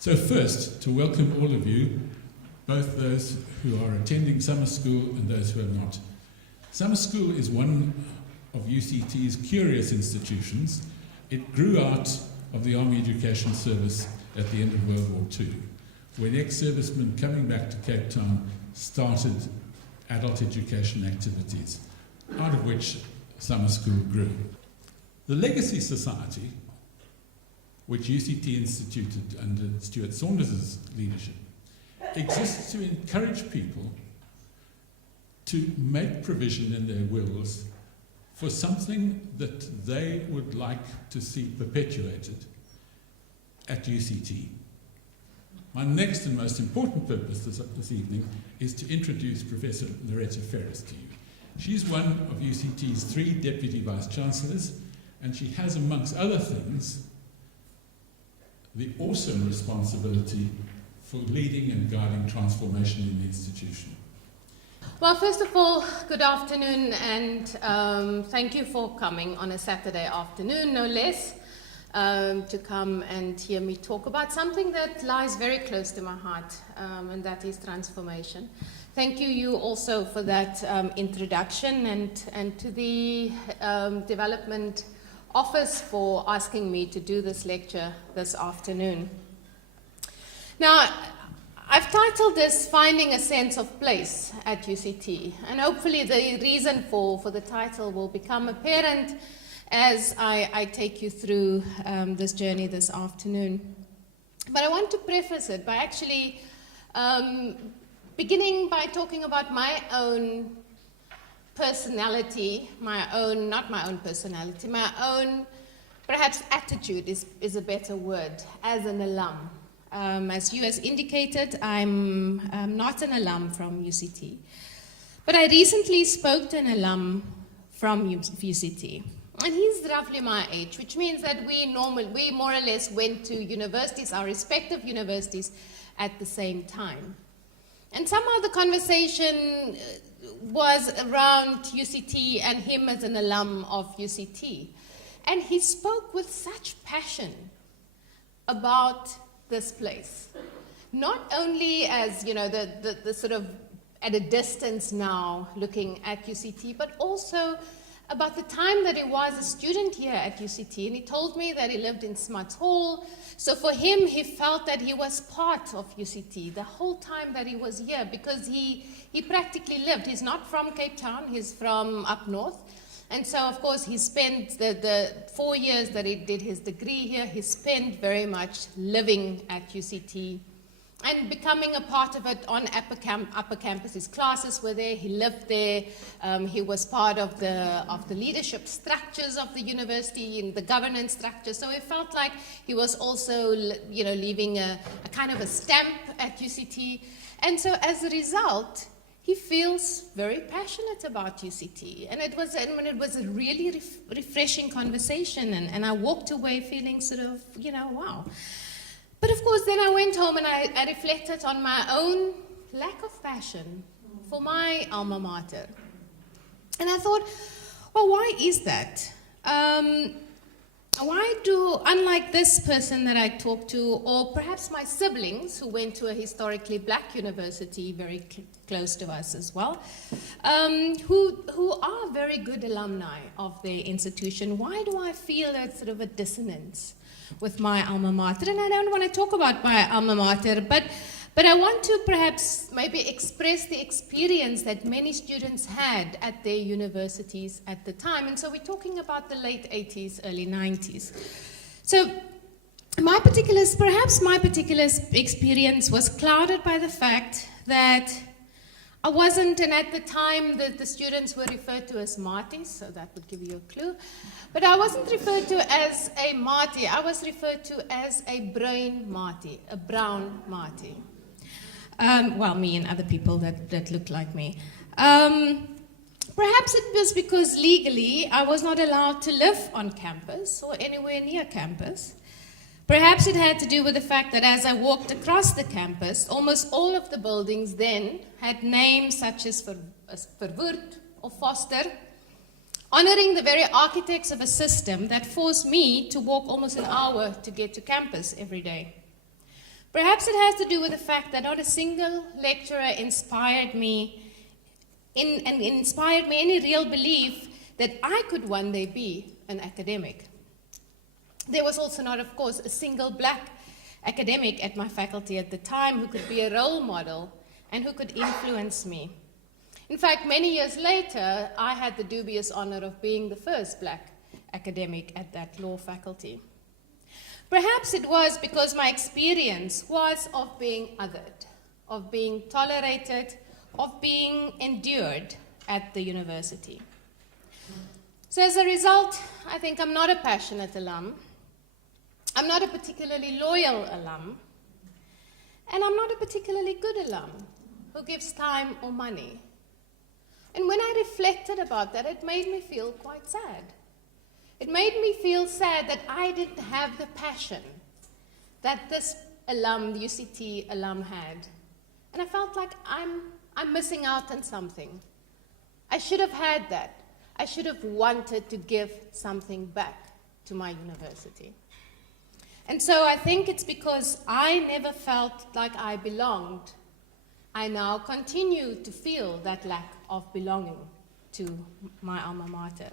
So first, to welcome all of you, both those who are attending summer school and those who are not. Summer school is one of UCT's curious institutions. It grew out of the Army Education Service at the end of World War II, when ex-servicemen coming back to Cape Town started adult education activities, out of which summer school grew. The Legacy Society, which UCT instituted under Stuart Saunders' leadership, exists to encourage people to make provision in their wills for something that they would like to see perpetuated at UCT. My next and most important purpose this evening is to introduce Professor Loretta Feris to you. She's one of UCT's 3 Deputy Vice-Chancellors, and she has, amongst other things, the awesome responsibility for leading and guiding transformation in the institution. Well, first of all, good afternoon, and thank you for coming on a Saturday afternoon, no less, to come and hear me talk about something that lies very close to my heart, and that is transformation. Thank you also for that introduction, and to the Development Office for asking me to do this lecture this afternoon. Now, I've titled this Finding a Sense of Place at UCT, and hopefully the reason for the title will become apparent as I take you through this journey this afternoon. But I want to preface it by actually beginning by talking about my own personality, my own perhaps attitude is a better word, as an alum. As you has indicated, I'm not an alum from UCT, but I recently spoke to an alum from UCT, and he's roughly my age, which means that we more or less went to universities, our respective universities, at the same time. And somehow the conversation was around UCT and him as an alum of UCT. And he spoke with such passion about this place. Not only as, you know, the sort of at a distance now looking at UCT, but also about the time that he was a student here at UCT. And he told me that he lived in Smuts Hall. So for him, he felt that he was part of UCT the whole time that he was here, because he practically lived. He's not from Cape Town, he's from up north. And so, of course, he spent the 4 years that he did his degree here, he spent very much living at UCT and becoming a part of it on upper campus. His classes were there, he lived there, he was part of the leadership structures of the university and the governance structure. So he felt like he was also, you know, leaving a kind of a stamp at UCT. And so as a result, he feels very passionate about UCT. And it was a really refreshing conversation, and I walked away feeling sort of, you know, wow. But of course, then I went home and I reflected on my own lack of passion for my alma mater. And I thought, well, why is that? Why do, unlike this person that I talked to, or perhaps my siblings who went to a historically black university very close to us as well, who are very good alumni of their institution, why do I feel that sort of a dissonance with my alma mater? And I don't want to talk about my alma mater, but I want to perhaps maybe express the experience that many students had at their universities at the time. And so we're talking about the late 80s, early 90s. So perhaps my particular experience was clouded by the fact that I wasn't, and at the time the students were referred to as Marties, so that would give you a clue. But I wasn't referred to as a Martie, I was referred to as a brain Martie, a brown Martie. Well, me and other people that looked like me. Perhaps it was because legally I was not allowed to live on campus or anywhere near campus. Perhaps it had to do with the fact that as I walked across the campus, almost all of the buildings then had names such as Verwoerd or Foster, honoring the very architects of a system that forced me to walk almost an hour to get to campus every day. Perhaps it has to do with the fact that not a single lecturer inspired me any real belief that I could one day be an academic. There was also not, of course, a single black academic at my faculty at the time who could be a role model and who could influence me. In fact, many years later, I had the dubious honor of being the first black academic at that law faculty. Perhaps it was because my experience was of being othered, of being tolerated, of being endured at the university. So as a result, I think I'm not a passionate alum, I'm not a particularly loyal alum, and I'm not a particularly good alum who gives time or money. And when I reflected about that, it made me feel quite sad. It made me feel sad that I didn't have the passion that this alum, the UCT alum, had. And I felt like I'm missing out on something. I should have had that. I should have wanted to give something back to my university. And so I think it's because I never felt like I belonged. I now continue to feel that lack of belonging to my alma mater.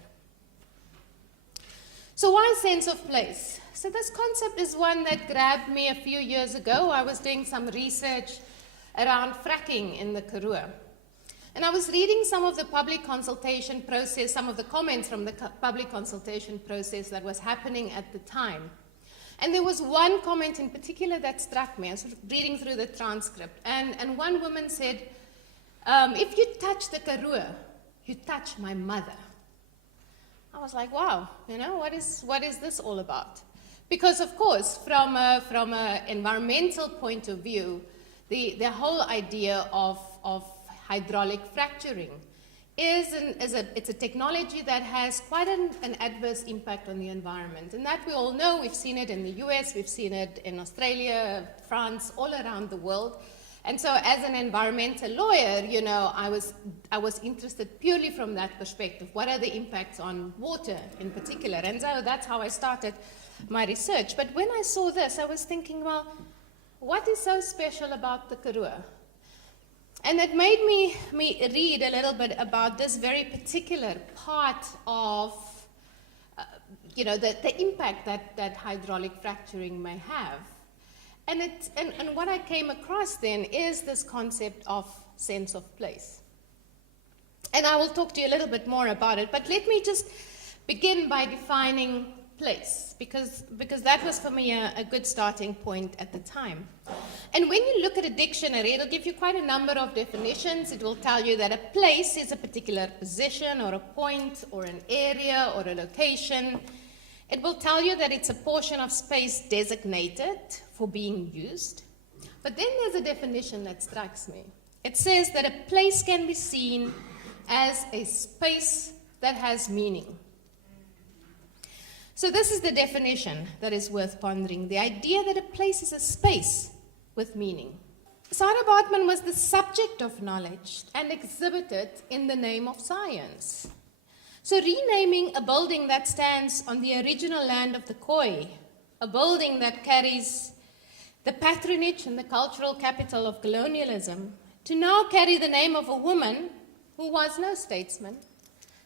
So why sense of place? So this concept is one that grabbed me a few years ago. I was doing some research around fracking in the Karoo. And I was reading some of the public consultation process, some of the comments from the public consultation process that was happening at the time. And there was one comment in particular that struck me. I was sort of reading through the transcript. And one woman said, if you touch the Karoo, you touch my mother. I was like, wow, you know, what is this all about? Because, of course, from an environmental point of view, the whole idea of hydraulic fracturing it's a technology that has quite an adverse impact on the environment. And that we all know. We've seen it in the US, we've seen it in Australia, France, all around the world. And so as an environmental lawyer, you know, I was interested purely from that perspective. What are the impacts on water in particular? And so that's how I started my research. But when I saw this, I was thinking, well, what is so special about the Karoo? And it made me read a little bit about this very particular part of, you know, the impact that hydraulic fracturing may have. And what I came across then is this concept of sense of place. And I will talk to you a little bit more about it, but let me just begin by defining place, because that was for me a good starting point at the time. And when you look at a dictionary, it'll give you quite a number of definitions. It will tell you that a place is a particular position or a point or an area or a location. It will tell you that it's a portion of space designated for being used. But then there's a definition that strikes me. It says that a place can be seen as a space that has meaning. So this is the definition that is worth pondering, the idea that a place is a space with meaning. Sarah Baartman was the subject of knowledge and exhibited in the name of science. So renaming a building that stands on the original land of the Khoi, a building that carries the patronage and the cultural capital of colonialism, to now carry the name of a woman who was no statesman,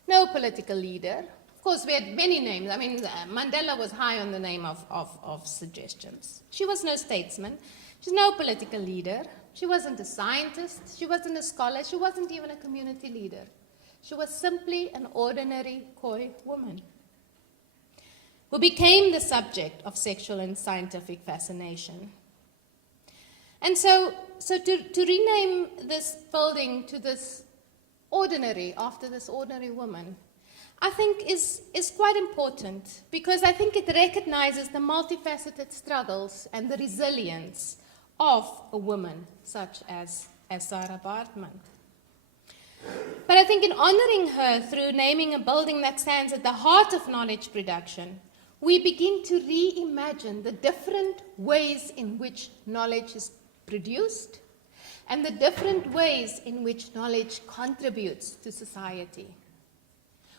no political leader. Of course, we had many names. I mean, Mandela was high on the name of suggestions. She was no statesman. She's no political leader. She wasn't a scientist. She wasn't a scholar. She wasn't even a community leader. She was simply an ordinary Khoi woman who became the subject of sexual and scientific fascination. And so to rename this building to this ordinary, after this ordinary woman, I think is quite important, because I think it recognizes the multifaceted struggles and the resilience of a woman such as Sarah Baartman. But I think in honoring her through naming a building that stands at the heart of knowledge production, we begin to reimagine the different ways in which knowledge is produced and the different ways in which knowledge contributes to society.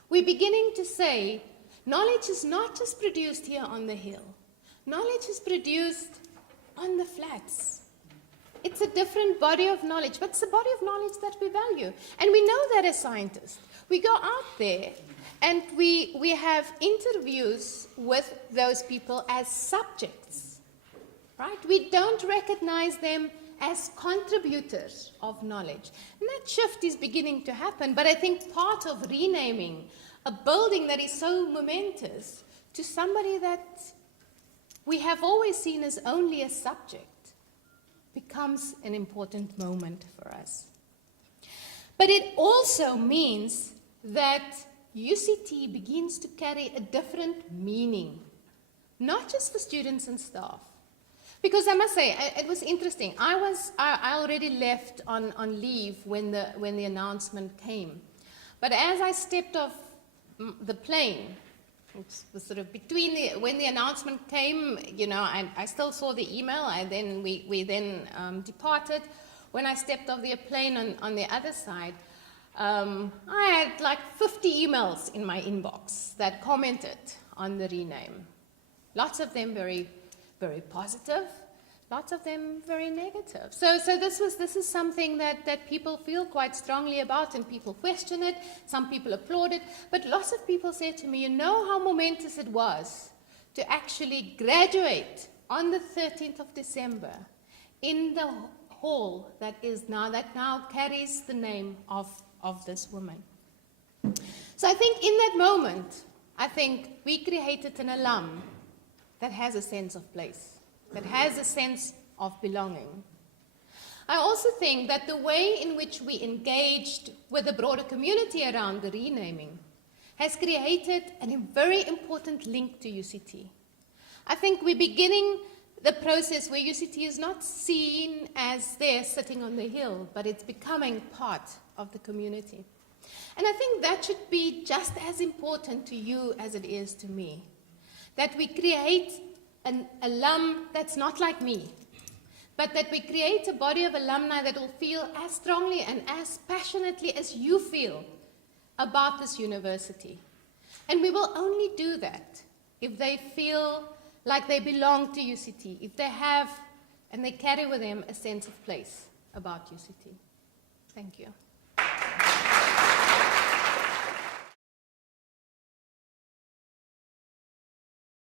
We're beginning to say, knowledge is not just produced here on the hill. Knowledge is produced on the flats. It's a different body of knowledge, but it's a body of knowledge that we value. And we know that as scientists. We go out there and we have interviews with those people as subjects, right? We don't recognize them as contributors of knowledge. And that shift is beginning to happen, but I think part of renaming a building that is so momentous to somebody that we have always seen as only a subject becomes an important moment for us. But it also means that UCT begins to carry a different meaning, not just for students and staff. Because I must say, it was interesting. I already left on leave when the announcement came. But as I stepped off the plane, it was sort of when the announcement came, you know, I still saw the email, and then we departed. When I stepped off the plane on the other side, I had like 50 emails in my inbox that commented on the rename. Lots of them very, very positive. Lots of them very negative. So this is something that people feel quite strongly about, and people question it. Some people applaud it. But lots of people say to me, you know how momentous it was to actually graduate on the 13th of December in the hall that now carries the name of this woman. So I think in that moment, I think we created an alum that has a sense of place, that has a sense of belonging. I also think that the way in which we engaged with the broader community around the renaming has created a very important link to UCT. I think we're beginning the process where UCT is not seen as there sitting on the hill, but it's becoming part of the community. And I think that should be just as important to you as it is to me, that we create an alum that's not like me, but that we create a body of alumni that will feel as strongly and as passionately as you feel about this university. And we will only do that if they feel like they belong to UCT, if they have and they carry with them a sense of place about UCT. Thank you.